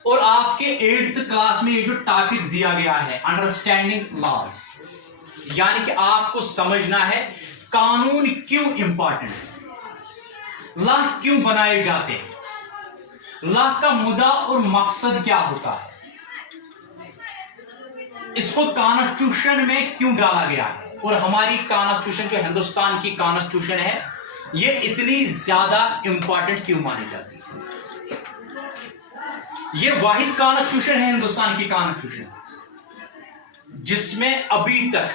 और आपके 8th class में ये जो टॉपिक दिया गया है अंडरस्टैंडिंग लॉज, यानी कि आपको समझना है कानून क्यों इंपॉर्टेंट है, लॉ क्यों बनाए जाते हैं, लॉ का मुद्दा और मकसद क्या होता है, इसको कॉन्स्टिट्यूशन में क्यों डाला गया है, और हमारी कॉन्स्टिट्यूशन जो हिंदुस्तान की कॉन्स्टिट्यूशन है ये इतनी ज्यादा इंपॉर्टेंट क्यों मानी जाती है। ये वाहिद कॉन्स्टिट्यूशन है हिंदुस्तान की कॉन्स्टिट्यूशन जिसमें अभी तक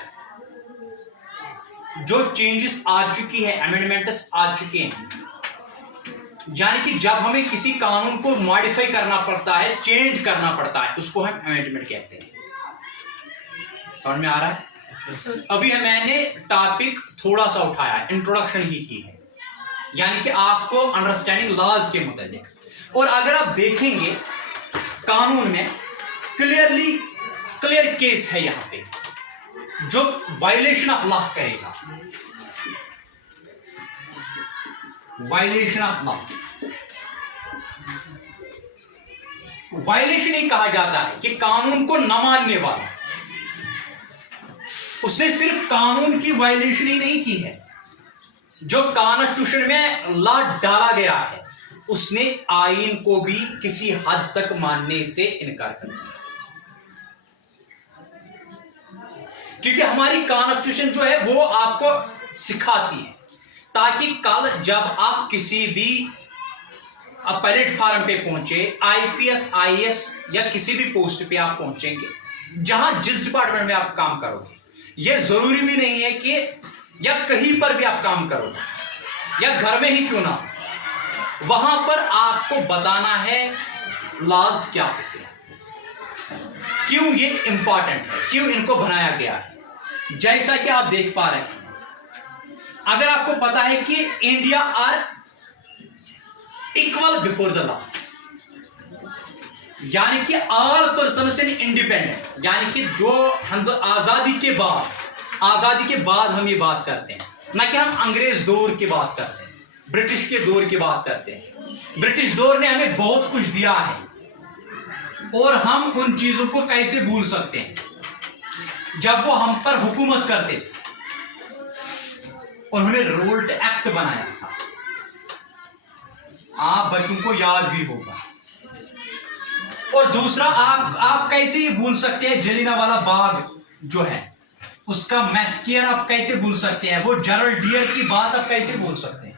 जो चेंजेस आ चुकी है, अमेंडमेंट्स आ चुके हैं, यानी कि जब हमें किसी कानून को मॉडिफाई करना पड़ता है, चेंज करना पड़ता है, उसको हम अमेंडमेंट कहते हैं। समझ में आ रहा है? अभी मैंने टॉपिक थोड़ा सा उठाया है, इंट्रोडक्शन ही की है, यानी कि आपको अंडरस्टैंडिंग लॉज के मुताबिक। और अगर आप देखेंगे कानून में क्लियर केस है यहां पे जो वायलेशन ऑफ लॉ करेगा, वायलेशन ऑफ लॉ। वायलेशन ही कहा जाता है कि कानून को न मानने वाला, उसने सिर्फ कानून की वायलेशन ही नहीं की है, जो कॉन्स्टिट्यूशन में लॉ डाला गया है उसने आईन को भी किसी हद तक मानने से इनकार कर दिया। क्योंकि हमारी कॉन्स्टिट्यूशन जो है वो आपको सिखाती है ताकि कल जब आप किसी भी प्लेटफॉर्म पे पहुंचे, आईपीएस आईएएस या किसी भी पोस्ट पे आप पहुंचेंगे, जहां जिस डिपार्टमेंट में आप काम करोगे, यह जरूरी भी नहीं है कि या कहीं पर भी आप काम करोगे या घर में ही क्यों ना, वहां पर आपको बताना है लॉज क्या होते हैं, क्यों ये इंपॉर्टेंट है, क्यों इनको बनाया गया है। जैसा कि आप देख पा रहे हैं, अगर आपको पता है कि India are equal before the law, यानी कि ऑल पर्सन्स इन इंडिपेंडेंट, यानी कि जो आजादी के बाद हम ये बात करते हैं, ना कि हम अंग्रेज दौर की बात करते हैं, ब्रिटिश के दौर की बात करते हैं। ब्रिटिश दौर ने हमें बहुत कुछ दिया है और हम उन चीजों को कैसे भूल सकते हैं जब वो हम पर हुकूमत करते थे। उन्होंने रोल्ट एक्ट बनाया था, आप बच्चों को याद भी होगा। और दूसरा, आप कैसे ये भूल सकते हैं जलियांवाला बाग जो है उसका मैस्केयर आप कैसे भूल सकते हैं, वो जनरल डियर की बात आप कैसे भूल सकते हैं।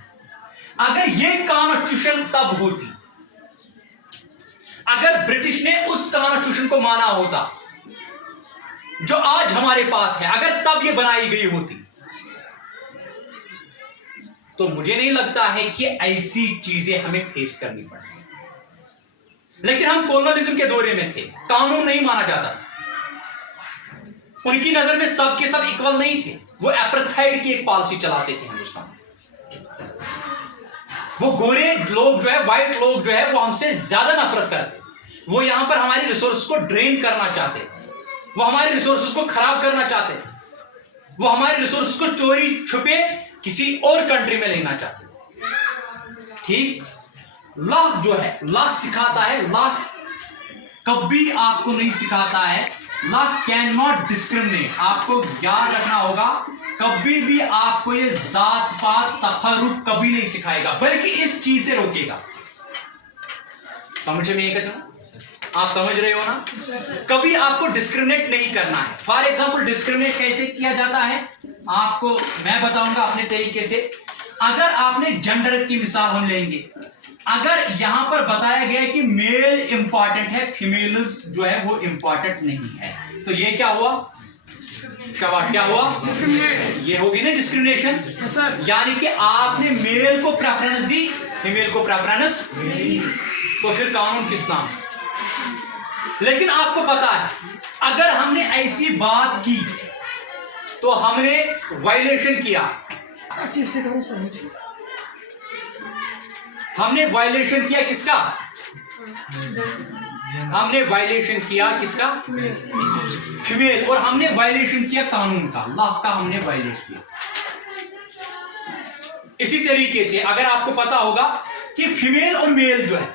अगर ये कॉन्स्टिट्यूशन तब होती, अगर ब्रिटिश ने उस कॉन्स्टिट्यूशन को माना होता जो आज हमारे पास है, अगर तब ये बनाई गई होती, तो मुझे नहीं लगता है कि ऐसी चीजें हमें फेस करनी पड़ती। लेकिन हम कॉलोनिज्म के दौरे में थे, कानून नहीं माना जाता था, उनकी नजर में सब के सब इक्वल नहीं थे, वो एपार्थाइड की एक पॉलिसी चलाते थे हिंदुस्तान में। वो गोरे लोग जो है, व्हाइट लोग जो है, वो हमसे ज्यादा नफरत करते थे, वो यहां पर हमारी रिसोर्स को ड्रेन करना चाहते थे, वो हमारे रिसोर्सेज को खराब करना चाहते थे, वो हमारे रिसोर्सेज को चोरी छुपे किसी और कंट्री में लेना चाहते थे। ठीक, लॉ जो है, लॉ सिखाता है, लॉ कभी आपको नहीं सिखाता है, लॉ कैन नॉट डिस्क्रिमिनेट। आपको याद रखना होगा, कभी भी आपको ये जात पात तफर्रुक कभी नहीं सिखाएगा, बल्कि इस चीज से रोकेगा। समझ में ये कैसे, आप समझ रहे हो ना? कभी आपको डिस्क्रिमिनेट नहीं करना है। फॉर एग्जाम्पल, डिस्क्रिमिनेट कैसे किया जाता है आपको मैं बताऊंगा अपने तरीके से। अगर आपने जेंडर की मिसाल हम लेंगे, अगर यहां पर बताया गया है कि मेल इंपॉर्टेंट है, फीमेल्स जो है वो इंपॉर्टेंट नहीं है, तो ये क्या हुआ? क्या हुआ? ये होगी ना डिस्क्रिमिनेशन। यानी कि आपने मेल को प्रेफरेंस दी, फीमेल को प्रेफरेंस, तो फिर कानून किस नाम? लेकिन आपको पता है, अगर हमने ऐसी बात की तो हमने वायलेशन किया। हमने वायलेशन किया किसका? हमने वायलेशन किया किसका? फीमेल। और हमने वायलेशन किया कानून का, लॉ का हमने वायलेट किया। इसी तरीके से अगर आपको पता होगा कि फीमेल और मेल जो है,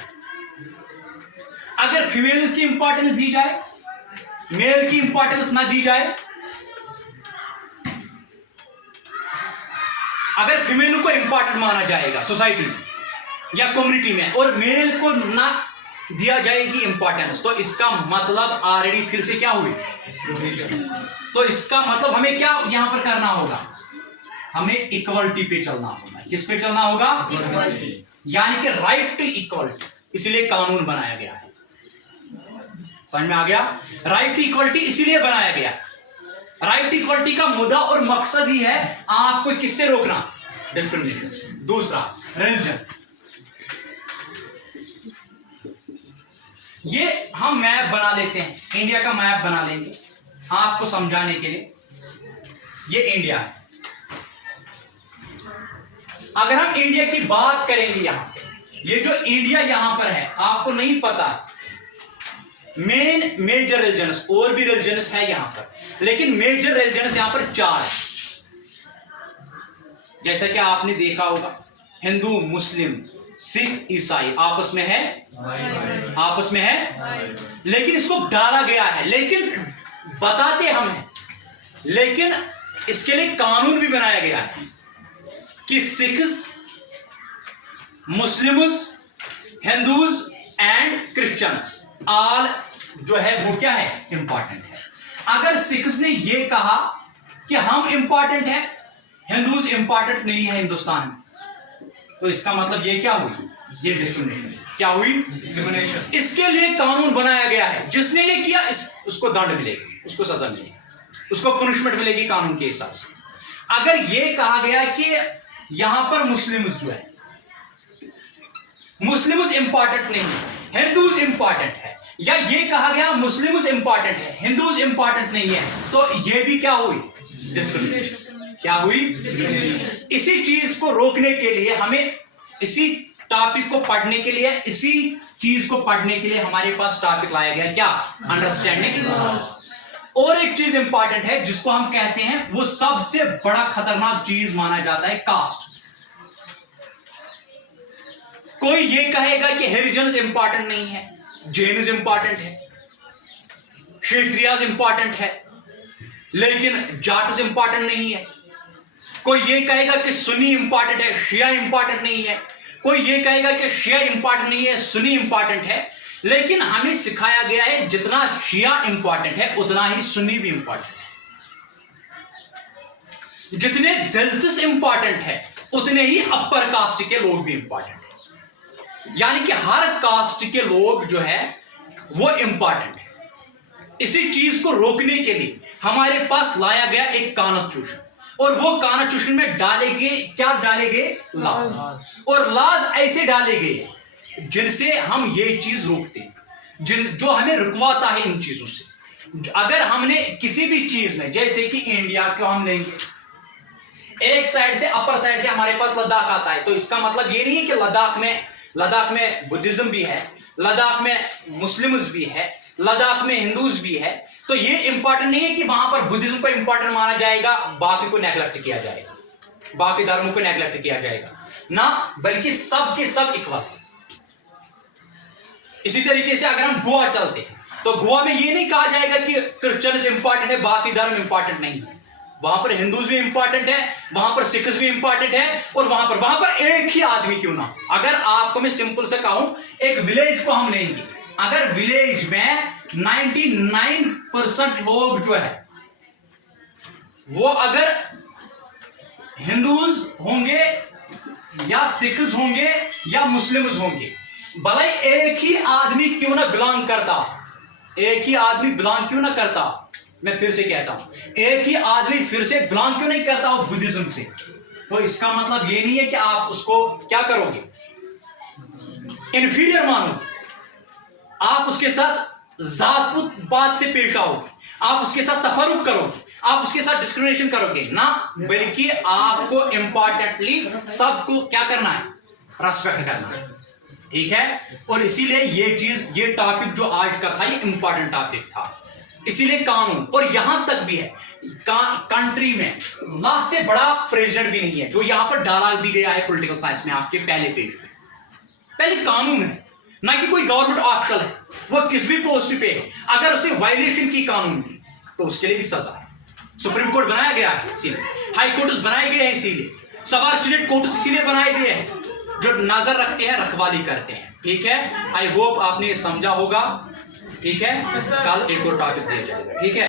अगर फीमेल्स की इंपॉर्टेंस दी जाए, मेल की इंपॉर्टेंस ना दी जाए, अगर फीमेल को इंपॉर्टेंट माना जाएगा सोसाइटी में या कम्युनिटी में और मेल को ना दिया जाएगी इंपॉर्टेंस, तो इसका मतलब ऑलरेडी फिर से क्या हुई? तो इसका मतलब हमें क्या यहां पर करना होगा? हमें इक्वलिटी पे चलना होगा। किस पे चलना होगा? यानी कि राइट टू इक्वलिटी। इसलिए कानून बनाया गया है। समझ में आ गया? राइट टू इक्वलिटी इसीलिए बनाया गया। राइट टू इक्वलिटी का मुद्दा और मकसद ही है आपको किससे रोकना? डिस्क्रिमिनेशन। दूसरा, रिलीजन। ये हम मैप बना लेते हैं, इंडिया का मैप बना लेंगे आपको समझाने के लिए। ये इंडिया है। अगर हम इंडिया की बात करेंगे, यहां ये जो इंडिया यहां पर है, आपको नहीं पता मेन मेजर रिलीजन्स, और भी रिलीजन्स है यहां पर, लेकिन मेजर रिलीजन्स यहां पर 4 है। जैसा कि आपने देखा होगा, हिंदू, मुस्लिम, सिख, ईसाई आपस में है, आपस में है, लेकिन इसको डाला गया है, लेकिन बताते हम हैं, लेकिन इसके लिए कानून भी बनाया गया है कि Sikhs, Muslims, Hindus and Christians all जो है वो क्या है? इंपॉर्टेंट है। अगर सिख्स ने ये कहा कि हम इंपॉर्टेंट है, हिंदूज इंपॉर्टेंट नहीं है हिंदुस्तान में, तो इसका मतलब ये क्या हुई? ये डिस्क्रिमिनेशन। क्या हुई? डिस्क्रिमिनेशन। इसके लिए कानून बनाया गया है। जिसने ये किया उसको दंड मिलेगा, उसको सजा मिलेगी, उसको पनिशमेंट मिलेगी कानून के हिसाब से। अगर ये कहा गया कि यहां पर मुस्लिम्स जो है, मुस्लिम्स इंपॉर्टेंट नहीं है, हिंदूज इंपॉर्टेंट है, या ये कहा गया मुस्लिम्स इंपॉर्टेंट है, हिंदूज इंपॉर्टेंट नहीं है, तो ये भी क्या हुई? डिस्क्रिमिनेशन। क्या हुई? इसी चीज को रोकने के लिए हमें, इसी टॉपिक को पढ़ने के लिए, इसी चीज को पढ़ने के लिए हमारे पास टॉपिक लाया गया, क्या? अंडरस्टैंडिंग। और एक चीज इंपॉर्टेंट है जिसको हम कहते हैं, वो सबसे बड़ा खतरनाक चीज माना जाता है, कास्ट। कोई ये कहेगा कि हरिजन्स इंपॉर्टेंट नहीं है, जैनिज इंपॉर्टेंट है, क्षत्रियास इंपॉर्टेंट है, लेकिन जाट्स इंपॉर्टेंट नहीं है। कोई ये कहेगा कि सुन्नी इंपॉर्टेंट है, शिया इंपॉर्टेंट नहीं है। कोई ये कहेगा कि शिया इंपॉर्टेंट नहीं है, सुन्नी इंपॉर्टेंट है। लेकिन हमें सिखाया गया है जितना शिया इंपॉर्टेंट है उतना ही सुन्नी भी इंपॉर्टेंट है। जितने दलित्स इंपॉर्टेंट है उतने ही अपर कास्ट के लोग भी इंपॉर्टेंट है। यानी कि हर कास्ट के लोग जो है वो इंपॉर्टेंट है। इसी चीज को रोकने के लिए हमारे पास लाया गया एक कॉन्स्टिट्यूशन, और वो कॉन्स्टिट्यूशन में डाले गए, क्या डाले गए? लॉज। और लॉज ऐसे डाले गए जिनसे हम ये चीज रोकते हैं, जो हमें रुकवाता है इन चीजों से। अगर हमने किसी भी चीज में, जैसे कि इंडिया को हम लेंगे, एक साइड से, अपर साइड से हमारे पास लद्दाख आता है, तो इसका मतलब ये नहीं है कि लद्दाख में बुद्धिज्म भी है, लद्दाख में मुस्लिम्स भी है, लद्दाख में हिंदूज भी है। तो ये इंपॉर्टेंट नहीं है कि वहां पर बुद्धिज्म को इंपॉर्टेंट माना जाएगा, बाकी को नेग्लेक्ट किया जाएगा, बाकी धर्मों को नेग्लेक्ट किया जाएगा ना, बल्कि सब के सब इक्वल। इसी तरीके से अगर हम गोवा चलते हैं, तो गोवा में ये नहीं कहा जाएगा कि क्रिश्चियंस इंपॉर्टेंट है, बाकी धर्म इंपॉर्टेंट नहीं है। वहां पर हिंदूज भी इंपॉर्टेंट है, वहां पर सिख्स भी इंपॉर्टेंट है, और वहां पर एक ही आदमी क्यों ना। अगर आपको मैं सिंपल से कहूं, एक विलेज को हम लेंगे, अगर विलेज में 99% लोग जो है वो अगर हिंदूज होंगे या सिख्स होंगे या मुस्लिम्स होंगे, भले एक ही आदमी क्यों ना बिलोंग करता, एक ही आदमी बिलोंग क्यों ना करता, मैं फिर से कहता हूं, एक ही आदमी फिर से बिलोंग क्यों नहीं करता हो बुद्धिज्म से, तो इसका मतलब ये नहीं है कि आप उसको क्या करोगे? इंफीरियर मानोगे, आप उसके साथ जात पात से पेश आओगे, आप उसके साथ तफरुक करोगे, आप उसके साथ डिस्क्रिमिनेशन करोगे ना, बल्कि आपको इंपॉर्टेंटली सबको क्या करना है? रेस्पेक्ट करना है। ठीक है? और इसीलिए ये चीज, ये टॉपिक जो आज का था, ये इंपॉर्टेंट टॉपिक था। इसीलिए कानून, और यहां तक भी है कंट्री में लॉ से बड़ा प्रेसिडेंट भी नहीं है, जो यहां पर डाला भी गया है पॉलिटिकल साइंस में आपके पहले पेज में। पहले कानून है, ना कि कोई गवर्नमेंट ऑफिशियल है, वो किस भी पोस्ट पे है, अगर उसने वायलेशन की कानून की तो उसके लिए भी सजा है। सुप्रीम कोर्ट बनाया गया है इसीलिए, हाई कोर्ट्स बनाए गए हैं इसीलिए, सब ऑर्डिनेट कोर्ट्स इसीलिए बनाए गए हैं जो नजर रखते हैं, रखवाली करते हैं। ठीक है, आई होप आपने समझा होगा। ठीक है, कल एक और टॉपिक दिया जाएगा। ठीक है।